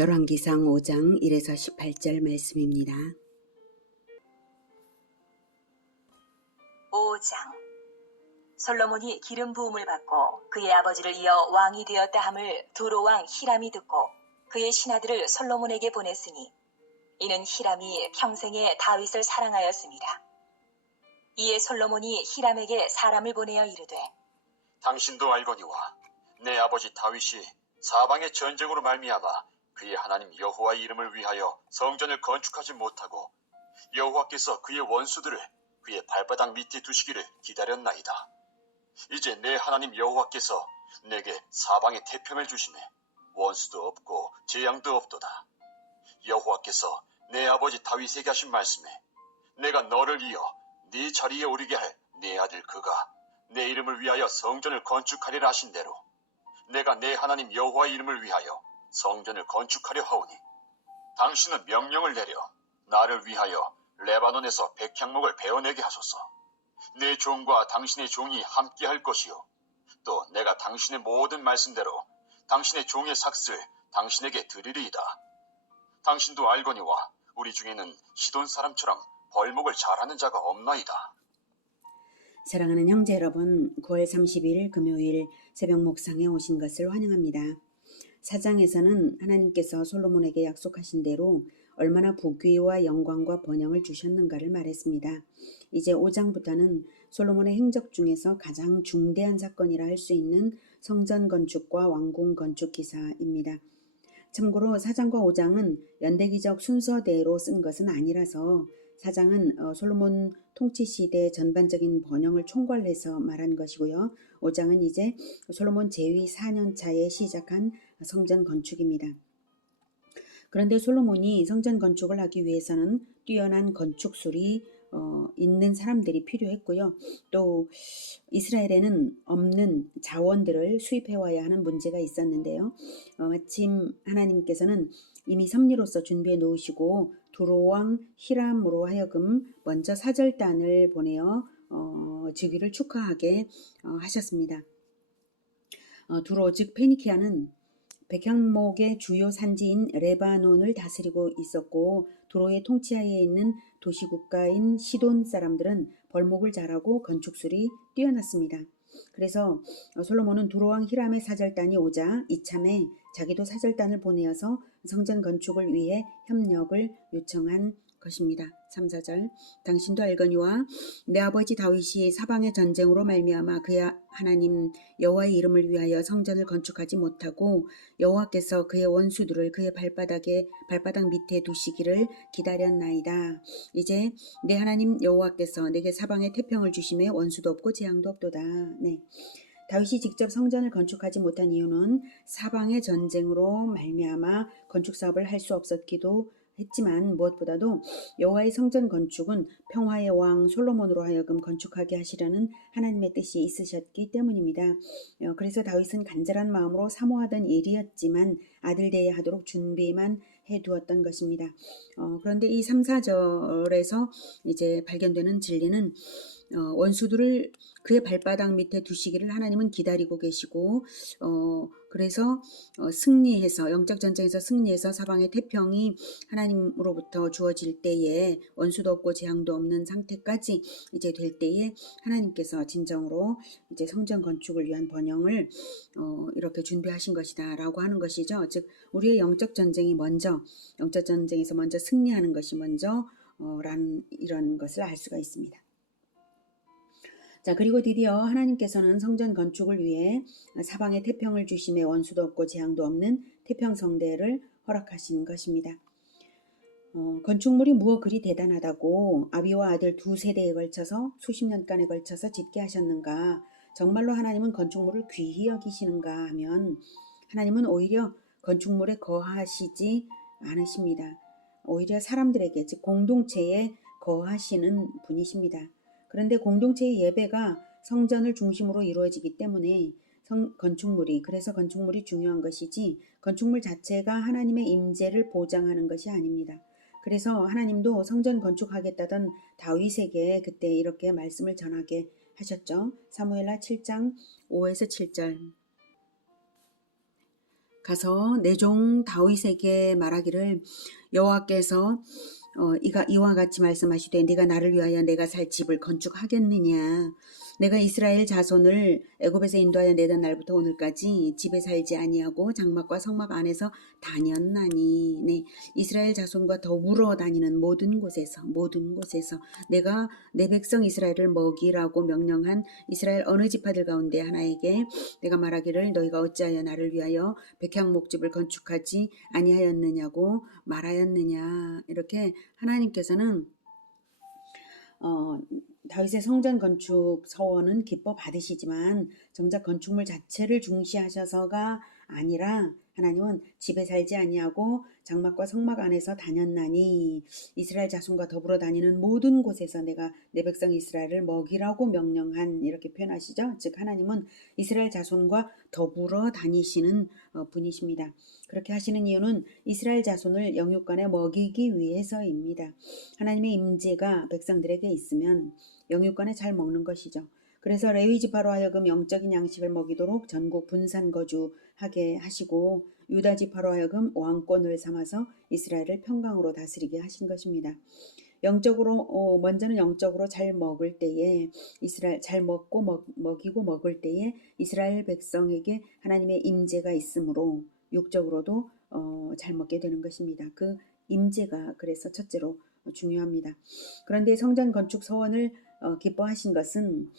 열왕기상 5장 1에서 18절 말씀입니다. 5장. 솔로몬이 기름 부음을 받고 그의 아버지를 이어 왕이 되었다 함을 두로왕 히람이 듣고 그의 신하들을 솔로몬에게 보냈으니 이는 히람이 평생에 다윗을 사랑하였습니다. 이에 솔로몬이 히람에게 사람을 보내어 이르되 당신도 알거니와 내 아버지 다윗이 사방의 전쟁으로 말미암아 그의 하나님 여호와의 이름을 위하여 성전을 건축하지 못하고 여호와께서 그의 원수들을 그의 발바닥 밑에 두시기를 기다렸나이다. 이제 내 하나님 여호와께서 내게 사방의 태평을 주시매 원수도 없고 재앙도 없도다. 여호와께서 내 아버지 다윗에게 하신 말씀에 내가 너를 이어 네 자리에 오르게 할 내 아들 그가 내 이름을 위하여 성전을 건축하리라 하신 대로 내가 내 하나님 여호와의 이름을 위하여 성전을 건축하려 하오니 당신은 명령을 내려 나를 위하여 레바논에서 백향목을 베어내게 하소서. 내 종과 당신의 종이 함께 할 것이요 또 내가 당신의 모든 말씀대로 당신의 종의 삭슬 당신에게 드리리이다. 당신도 알거니와 우리 중에는 시돈 사람처럼 벌목을 잘하는 자가 없나이다. 사랑하는 형제 여러분, 9월 30일 금요일 새벽 목상에 오신 것을 환영합니다. 4장에서는 하나님께서 솔로몬에게 약속하신 대로 얼마나 부귀와 영광과 번영을 주셨는가를 말했습니다. 이제 5장부터는 솔로몬의 행적 중에서 가장 중대한 사건이라 할 수 있는 성전 건축과 왕궁 건축 기사입니다. 참고로 4장과 5장은 연대기적 순서대로 쓴 것은 아니라서 4장은 솔로몬 통치 시대 전반적인 번영을 총괄해서 말한 것이고요. 5장은 이제 솔로몬 재위 4년 차에 시작한 성전 건축입니다. 그런데 솔로몬이 성전 건축을 하기 위해서는 뛰어난 건축술이 있는 사람들이 필요했고요. 또 이스라엘에는 없는 자원들을 수입해 와야 하는 문제가 있었는데요. 마침 하나님께서는 이미 섭리로서 준비해 놓으시고 두로왕 히람으로 하여금 먼저 사절단을 보내어 즉위를 축하하게 하셨습니다. 두로 즉 페니키아는 백향목의 주요 산지인 레바논을 다스리고 있었고 두로의 통치하에 있는 도시국가인 시돈 사람들은 벌목을 잘하고 건축술이 뛰어났습니다. 그래서 솔로몬은 두로왕 히람의 사절단이 오자 이참에 자기도 사절단을 보내어서 성전 건축을 위해 협력을 요청한 것입니다. 3, 4절. 당신도 알거니와 내 아버지 다윗이 사방의 전쟁으로 말미암아 그의 하나님 여호와의 이름을 위하여 성전을 건축하지 못하고 여호와께서 그의 원수들을 그의 발바닥 밑에 두시기를 기다렸나이다. 이제 내 하나님 여호와께서 내게 사방의 태평을 주심에 원수도 없고 재앙도 없도다. 네. 다윗이 직접 성전을 건축하지 못한 이유는 사방의 전쟁으로 말미암아 건축 사업을 할 수 없었기도 했지만 무엇보다도 여호와의 성전 건축은 평화의 왕 솔로몬으로 하여금 건축하게 하시려는 하나님의 뜻이 있으셨기 때문입니다. 그래서 다윗은 간절한 마음으로 사모하던 일이었지만 아들 대하도록 준비만 해두었던 것입니다. 그런데 이 3, 4절에서 이제 발견되는 진리는 원수들을 그의 발바닥 밑에 두시기를 하나님은 기다리고 계시고 그래서 승리해서 영적 전쟁에서 승리해서 사방의 태평이 하나님으로부터 주어질 때에 원수도 없고 재앙도 없는 상태까지 이제 될 때에 하나님께서 진정으로 이제 성전 건축을 위한 번영을 이렇게 준비하신 것이다라고 하는 것이죠. 즉 우리의 영적 전쟁이 먼저 영적 전쟁에서 먼저 승리하는 것이 먼저 라는 이런 것을 알 수가 있습니다. 자, 그리고 드디어 하나님께서는 성전 건축을 위해 사방에 태평을 주심에 원수도 없고 재앙도 없는 태평성대를 허락하신 것입니다. 건축물이 무엇 그리 대단하다고 아비와 아들 두 세대에 걸쳐서 수십 년간에 걸쳐서 짓게 하셨는가? 정말로 하나님은 건축물을 귀히 여기시는가 하면 하나님은 오히려 건축물에 거하시지 않으십니다. 오히려 사람들에게 즉 공동체에 거하시는 분이십니다. 그런데 공동체의 예배가 성전을 중심으로 이루어지기 때문에 그래서 건축물이 중요한 것이지 건축물 자체가 하나님의 임재를 보장하는 것이 아닙니다. 그래서 하나님도 성전 건축하겠다던 다윗에게 그때 이렇게 말씀을 전하게 하셨죠. 사무엘하 7장 5에서 7절. 가서 내 종 다윗에게 말하기를 여호와께서 이와 같이 말씀하시되 네가 나를 위하여 내가 살 집을 건축하겠느냐. 내가 이스라엘 자손을 애굽에서 인도하여 내던 날부터 오늘까지 집에 살지 아니하고 장막과 성막 안에서 다녔나니. 네, 이스라엘 자손과 더불어 다니는 모든 곳에서 내가 내 백성 이스라엘을 먹이라고 명령한 이스라엘 어느 지파들 가운데 하나에게 내가 말하기를 너희가 어찌하여 나를 위하여 백향 목집을 건축하지 아니하였느냐고 말하였느냐. 이렇게 하나님께서는 다윗의 성전 건축 서원은 기뻐 받으시지만 정작 건축물 자체를 중시하셔서가 아니라 하나님은 집에 살지 아니하고 장막과 성막 안에서 다녔나니 이스라엘 자손과 더불어 다니는 모든 곳에서 내가 내 백성 이스라엘을 먹이라고 명령한, 이렇게 표현하시죠. 즉 하나님은 이스라엘 자손과 더불어 다니시는 분이십니다. 그렇게 하시는 이유는 이스라엘 자손을 영육간에 먹이기 위해서입니다. 하나님의 임재가 백성들에게 있으면 영육간에 잘 먹는 것이죠. 그래서 레위 지파로 하여금 영적인 양식을 먹이도록 전국 분산 거주하게 하시고 유다 지파로 하여금 왕권을 삼아서 이스라엘을 평강으로 다스리게 하신 것입니다. 먼저는 영적으로 잘 먹을 때에 잘 먹이고 먹을 때에 이스라엘 백성에게 하나님의 임재가 있으므로 육적으로도 잘 먹게 되는 것입니다. 그 임재가 그래서 첫째로 중요합니다. 그런데 성전 건축 서원을 기뻐하신 것은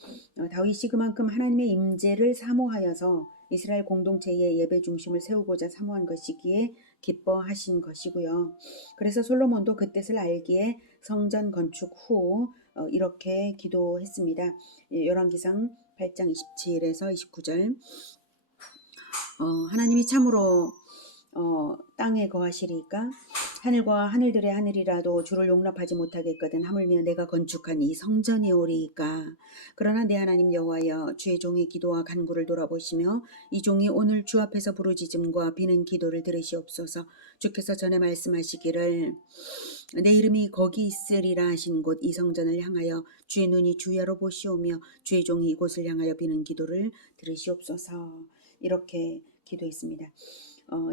다윗이 그만큼 하나님의 임재를 사모하여서 이스라엘 공동체의 예배 중심을 세우고자 사모한 것이기에 기뻐하신 것이고요. 그래서 솔로몬도 그 뜻을 알기에 성전 건축 후 이렇게 기도했습니다. 열왕기상 8장 27에서 29절. 하나님이 참으로 땅에 거하시리까 하늘과 하늘들의 하늘이라도 주를 용납하지 못하겠거든 하물며 내가 건축한 이 성전이 오리이까. 그러나 내 하나님 여호와여 주의 종의 기도와 간구를 돌아보시며 이 종이 오늘 주 앞에서 부르짖음과 비는 기도를 들으시옵소서. 주께서 전에 말씀하시기를 내 이름이 거기 있으리라 하신 곳 이 성전을 향하여 주의 눈이 주야로 보시오며 주의 종이 이곳을 향하여 비는 기도를 들으시옵소서. 이렇게 기도했습니다.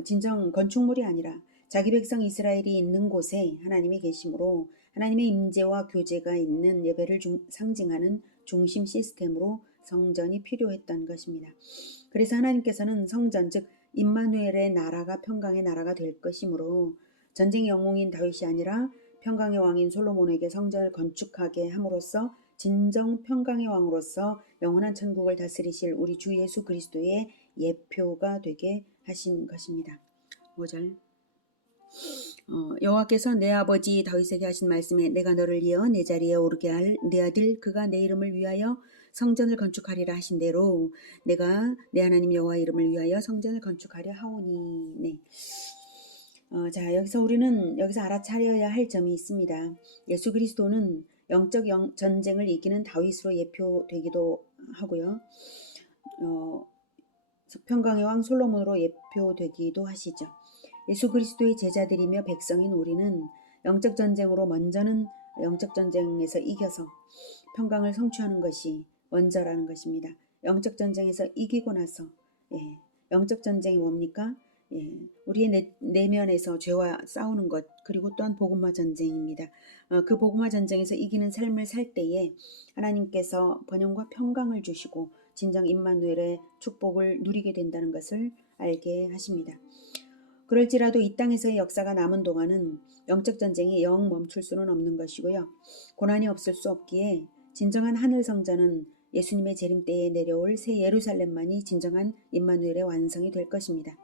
진정 건축물이 아니라 자기 백성 이스라엘이 있는 곳에 하나님이 계심으로 하나님의 임재와 교제가 있는 예배를 상징하는 중심 시스템으로 성전이 필요했던 것입니다. 그래서 하나님께서는 성전, 즉 임마누엘의 나라가 평강의 나라가 될 것이므로 전쟁의 영웅인 다윗이 아니라 평강의 왕인 솔로몬에게 성전을 건축하게 함으로써 진정 평강의 왕으로서 영원한 천국을 다스리실 우리 주 예수 그리스도의 예표가 되게 하신 것입니다. 5절. 여호와께서 내 아버지 다윗에게 하신 말씀에 내가 너를 이어 내 자리에 오르게 할 내 아들 그가 내 이름을 위하여 성전을 건축하리라 하신 대로 내가 내 하나님 여호와 이름을 위하여 성전을 건축하려 하오니. 네. 자, 우리는 여기서 알아차려야 할 점이 있습니다. 예수 그리스도는 영적 전쟁을 이기는 다윗으로 예표되기도 하고요. 평강의 왕 솔로몬으로 예표되기도 하시죠. 예수 그리스도의 제자들이며 백성인 우리는 영적 전쟁으로 먼저는 영적 전쟁에서 이겨서 평강을 성취하는 것이 먼저라는 것입니다. 영적 전쟁에서 이기고 나서 영적 전쟁이 뭡니까? 우리의 내면에서 죄와 싸우는 것, 그리고 또한 복음화 전쟁입니다. 그 복음화 전쟁에서 이기는 삶을 살 때에 하나님께서 번영과 평강을 주시고 진정 임마누엘의 축복을 누리게 된다는 것을 알게 하십니다. 그럴지라도 이 땅에서의 역사가 남은 동안은 영적 전쟁이 영 멈출 수는 없는 것이고요. 고난이 없을 수 없기에 진정한 하늘 성전은 예수님의 재림 때에 내려올 새 예루살렘만이 진정한 임마누엘의 완성이 될 것입니다.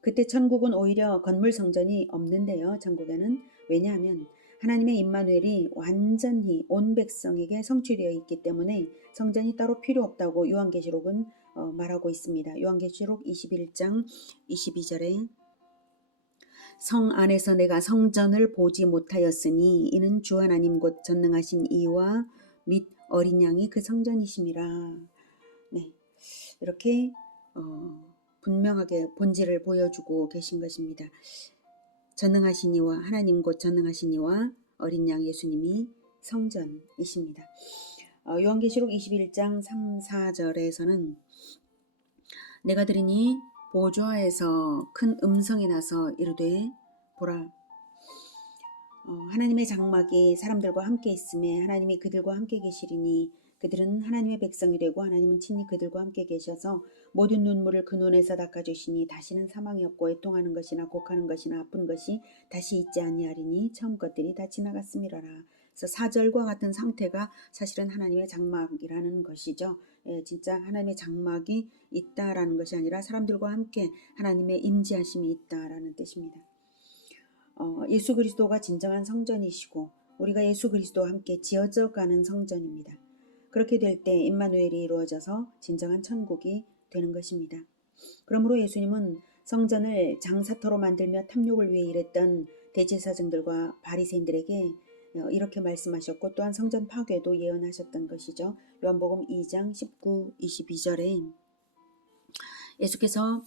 그때 천국은 오히려 건물 성전이 없는데요. 천국에는. 왜냐하면 하나님의 임마누엘이 완전히 온 백성에게 성취되어 있기 때문에 성전이 따로 필요 없다고 요한계시록은 말하고 있습니다. 요한계시록 21장 22절에 성 안에서 내가 성전을 보지 못하였으니 이는 주 하나님 곧 전능하신 이와 및 어린 양이 그 성전이심이라. 네, 이렇게 분명하게 본질을 보여주고 계신 것입니다. 전능하신 이와 하나님 곧 전능하신 이와 어린 양 예수님이 성전이십니다. 요한계시록 21장 3, 4절에서는 내가 들으니 보좌에서 큰 음성이 나서 이르되 보라 하나님의 장막이 사람들과 함께 있음에 하나님이 그들과 함께 계시리니 그들은 하나님의 백성이 되고 하나님은 친히 그들과 함께 계셔서 모든 눈물을 그 눈에서 닦아주시니 다시는 사망이 없고 애통하는 것이나 곡하는 것이나 아픈 것이 다시 있지 아니하리니 처음 것들이 다 지나갔음이라라. 그래서 사절과 같은 상태가 사실은 하나님의 장막이라는 것이죠. 진짜 하나님의 장막이 있다라는 것이 아니라 사람들과 함께 하나님의 임재하심이 있다라는 뜻입니다. 예수 그리스도가 진정한 성전이시고 우리가 예수 그리스도와 함께 지어져 가는 성전입니다. 그렇게 될 때 임마누엘이 이루어져서 진정한 천국이 되는 것입니다. 그러므로 예수님은 성전을 장사터로 만들며 탐욕을 위해 일했던 대제사장들과 바리새인들에게 이렇게 말씀하셨고 또한 성전 파괴도 예언하셨던 것이죠. 요한복음 2장 19, 22절에 예수께서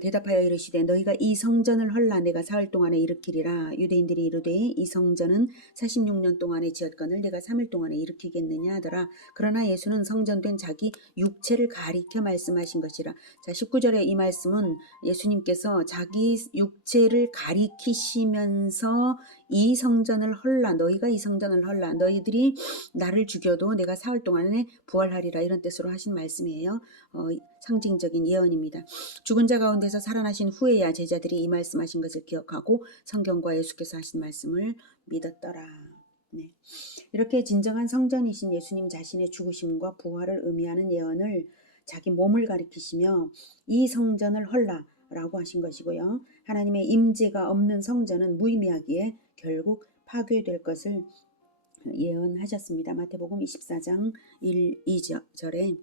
대답하여 이르시되 너희가 이 성전을 헐라 내가 사흘 동안에 일으키리라. 유대인들이 이르되 이 성전은 46년 동안에 지었거늘 내가 3일 동안에 일으키겠느냐 하더라. 그러나 예수는 성전된 자기 육체를 가리켜 말씀하신 것이라. 자, 19절에 이 말씀은 예수님께서 자기 육체를 가리키시면서 이 성전을 헐라 너희가 이 성전을 헐라 너희들이 나를 죽여도 내가 사흘 동안에 부활하리라 이런 뜻으로 하신 말씀이에요. 상징적인 예언입니다. 죽은 자 가운데서 살아나신 후에야 제자들이 이 말씀하신 것을 기억하고 성경과 예수께서 하신 말씀을 믿었더라. 네. 이렇게 진정한 성전이신 예수님 자신의 죽으심과 부활을 의미하는 예언을 자기 몸을 가리키시며 이 성전을 헐라 라고 하신 것이고요. 하나님의 임재가 없는 성전은 무의미하기에 결국 파괴될 것을 예언하셨습니다. 마태복음 24장 1, 2절에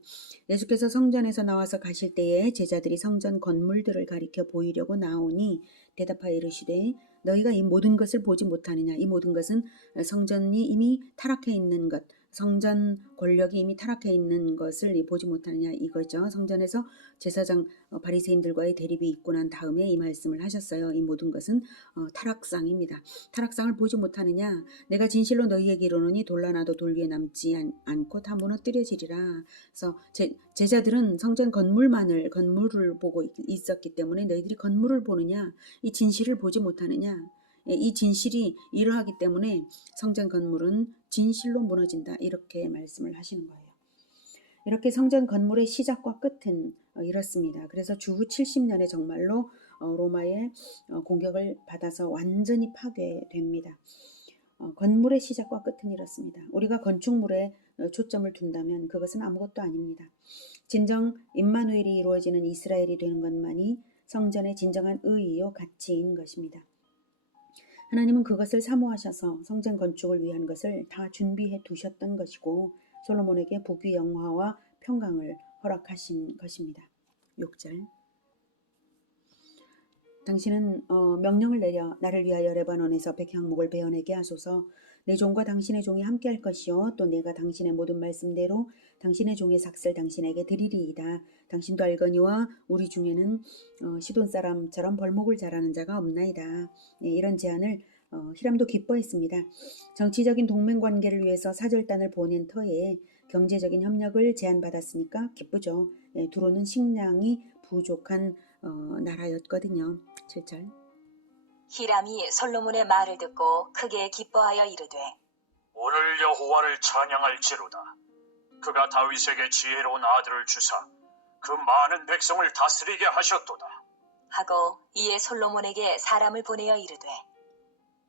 예수께서 성전에서 나와서 가실 때에 제자들이 성전 건물들을 가리켜 보이려고 나오니 대답하여 이르시되 너희가 이 모든 것을 보지 못하느냐. 이 모든 것은 성전이 이미 타락해 있는 것, 성전 권력이 이미 타락해 있는 것을 보지 못하느냐 이거죠. 성전에서 제사장 바리새인들과의 대립이 있고 난 다음에 이 말씀을 하셨어요. 이 모든 것은 타락상입니다. 타락상을 보지 못하느냐. 내가 진실로 너희에게 이르노니 돌라나도 돌 위에 남지 않고 다 무너뜨려지리라. 그래서 제자들은 성전 건물을 보고 있었기 때문에 너희들이 건물을 보느냐. 이 진실을 보지 못하느냐. 이 진실이 이러하기 때문에 성전 건물은 진실로 무너진다. 이렇게 말씀을 하시는 거예요. 이렇게 성전 건물의 시작과 끝은 이렇습니다. 그래서 주후 70년에 정말로 로마의 공격을 받아서 완전히 파괴됩니다. 건물의 시작과 끝은 이렇습니다. 우리가 건축물에 초점을 둔다면 그것은 아무것도 아닙니다. 진정 임마누엘이 이루어지는 이스라엘이 되는 것만이 성전의 진정한 의의요 가치인 것입니다. 하나님은 그것을 사모하셔서 성전 건축을 위한 것을 다 준비해 두셨던 것이고 솔로몬에게 부귀 영화와 평강을 허락하신 것입니다. 6절 당신은 명령을 내려 나를 위하여 레바논에서 백향목을 베어내게 하소서. 내 종과 당신의 종이 함께할 것이요 또 내가 당신의 모든 말씀대로 당신의 종의 삭슬 당신에게 드리리이다. 당신도 알거니와 우리 중에는 시돈 사람처럼 벌목을 잘하는 자가 없나이다. 네, 이런 제안을 히람도 기뻐했습니다. 정치적인 동맹관계를 위해서 사절단을 보낸 터에 경제적인 협력을 제안받았으니까 기쁘죠. 네, 두로는 식량이 부족한 나라였거든요. 7절 히람이 솔로몬의 말을 듣고 크게 기뻐하여 이르되 오늘 여호와를 찬양할지로다. 그가 다윗에게 지혜로운 아들을 주사 그 많은 백성을 다스리게 하셨도다. 하고 이에 솔로몬에게 사람을 보내어 이르되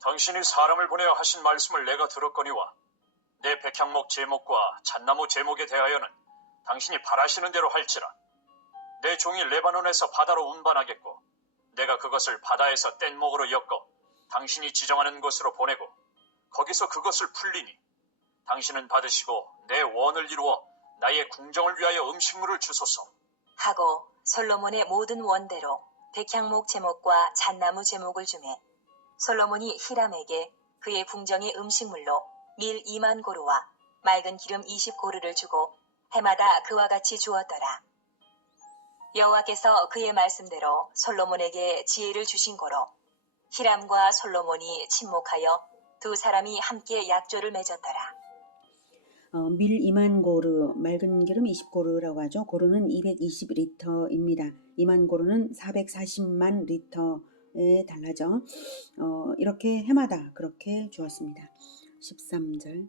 당신이 사람을 보내어 하신 말씀을 내가 들었거니와 내 백향목 제목과 잣나무 제목에 대하여는 당신이 바라시는 대로 할지라. 내 종이 레바논에서 바다로 운반하겠고 내가 그것을 바다에서 뗏목으로 엮어 당신이 지정하는 곳으로 보내고 거기서 그것을 풀리니 당신은 받으시고 내 원을 이루어 나의 궁정을 위하여 음식물을 주소서. 하고 솔로몬의 모든 원대로 백향목 제목과 잣나무 제목을 주매 솔로몬이 히람에게 그의 궁정의 음식물로 밀 2만 고루와 맑은 기름 20고루를 주고 해마다 그와 같이 주었더라. 여호와께서 그의 말씀대로 솔로몬에게 지혜를 주신 고로 히람과 솔로몬이 친목하여 두 사람이 함께 약조를 맺었더라. 밀 2만 고르, 맑은 기름 20고르라고 하죠. 고르는 220리터입니다. 2만 고루는 440만 리터에 달라져 이렇게 해마다 그렇게 주었습니다. 13절.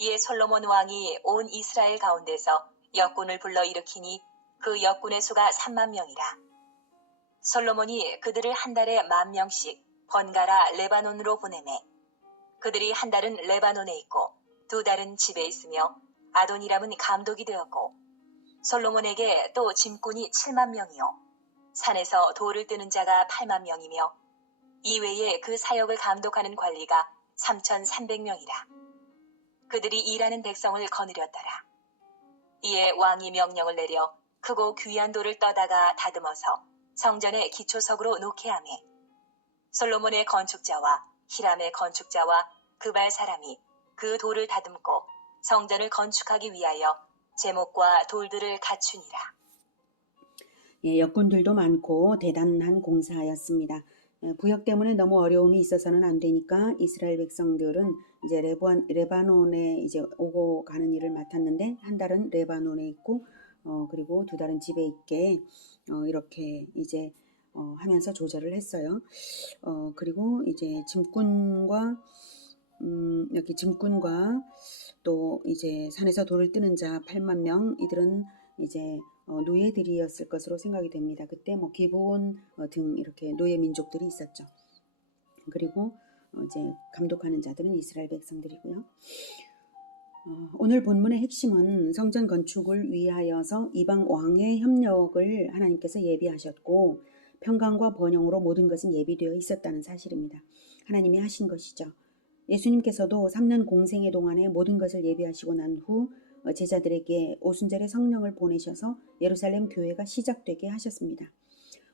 이에 솔로몬 왕이 온 이스라엘 가운데서 역군을 불러 일으키니 그 역군의 수가 3만 명이라. 솔로몬이 그들을 한 달에 10,000명씩 번갈아 레바논으로 보내매 그들이 한 달은 레바논에 있고 2달은 집에 있으며 아도니람은 감독이 되었고 솔로몬에게 또 짐꾼이 7만 명이요 산에서 돌을 뜨는 자가 8만 명이며 이외에 그 사역을 감독하는 관리가 3,300명이라. 그들이 일하는 백성을 거느렸더라. 이에 왕이 명령을 내려 크고 귀한 돌을 떠다가 다듬어서 성전의 기초석으로 놓게 하매 솔로몬의 건축자와 히람의 건축자와 그발 사람이 그 돌을 다듬고 성전을 건축하기 위하여 제목과 돌들을 갖추니라. 예, 역군들도 많고 대단한 공사였습니다. 부역 때문에 너무 어려움이 있어서는 안 되니까 이스라엘 백성들은 이제 레바논에 이제 오고 가는 일을 맡았는데 한 달은 레바논에 있고 그리고 2달은 집에 있게 이렇게 이제 하면서 조절을 했어요. 그리고 이제 짐꾼과 여기 짐꾼과 또 이제 산에서 돌을 뜨는 자 8만 명 이들은 이제 노예들이었을 것으로 생각이 됩니다. 그때 뭐 기브온 등 이렇게 노예 민족들이 있었죠. 그리고 이제 감독하는 자들은 이스라엘 백성들이고요. 오늘 본문의 핵심은 성전 건축을 위하여서 이방 왕의 협력을 하나님께서 예비하셨고 평강과 번영으로 모든 것은 예비되어 있었다는 사실입니다. 하나님이 하신 것이죠. 예수님께서도 3년 공생의 동안에 모든 것을 예비하시고 난 후 제자들에게 오순절에 성령을 보내셔서 예루살렘 교회가 시작되게 하셨습니다.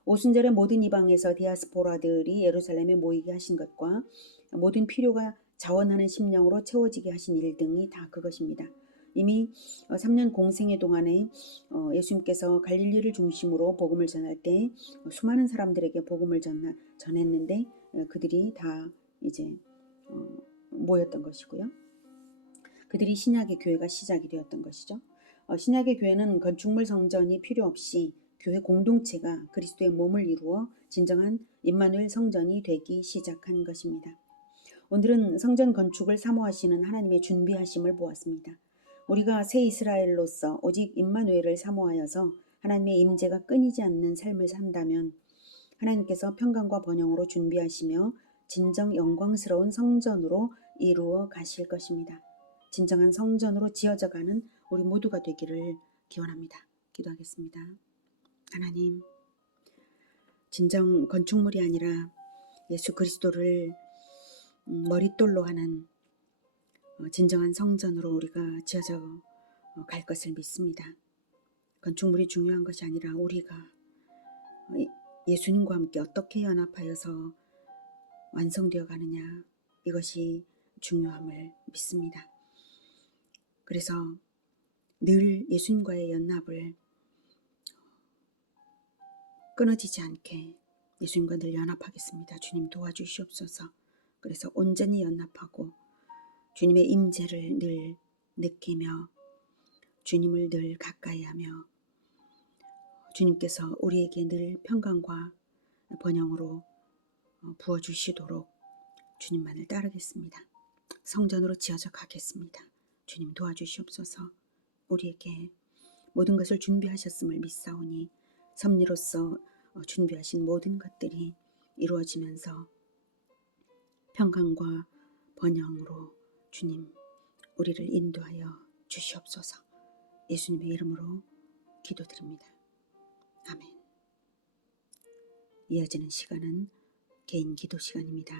오순절에 모든 이방에서 디아스포라들이 예루살렘에 모이게 하신 것과 모든 필요가 자원하는 심령으로 채워지게 하신 일 등이 다 그것입니다. 이미 3년 공생의 동안에 예수님께서 갈릴리를 중심으로 복음을 전할 때 수많은 사람들에게 복음을 전했는데 그들이 다 이제 모였던 것이고요. 그들이 신약의 교회가 시작이 되었던 것이죠. 신약의 교회는 건축물 성전이 필요 없이 교회 공동체가 그리스도의 몸을 이루어 진정한 임마누엘 성전이 되기 시작한 것입니다. 오늘은 성전 건축을 사모하시는 하나님의 준비하심을 보았습니다. 우리가 새 이스라엘로서 오직 임마누엘을 사모하여서 하나님의 임재가 끊이지 않는 삶을 산다면 하나님께서 평강과 번영으로 준비하시며 진정 영광스러운 성전으로 이루어 가실 것입니다. 진정한 성전으로 지어져가는 우리 모두가 되기를 기원합니다. 기도하겠습니다. 하나님, 진정 건축물이 아니라 예수 그리스도를 머릿돌로 하는 진정한 성전으로 우리가 지어져 갈 것을 믿습니다. 건축물이 중요한 것이 아니라 우리가 예수님과 함께 어떻게 연합하여서 완성되어 가느냐, 이것이 중요함을 믿습니다. 그래서 늘 예수님과의 연합을 끊어지지 않게 예수님과 늘 연합하겠습니다. 주님 도와주시옵소서. 그래서 온전히 연합하고 주님의 임재를 늘 느끼며 주님을 늘 가까이하며 주님께서 우리에게 늘 평강과 번영으로 부어주시도록 주님만을 따르겠습니다. 성전으로 지어져 가겠습니다. 주님 도와주시옵소서. 우리에게 모든 것을 준비하셨음을 믿사오니 섭리로서 준비하신 모든 것들이 이루어지면서 평강과 번영으로 주님 우리를 인도하여 주시옵소서. 예수님의 이름으로 기도드립니다. 아멘. 이어지는 시간은 개인 기도 시간입니다.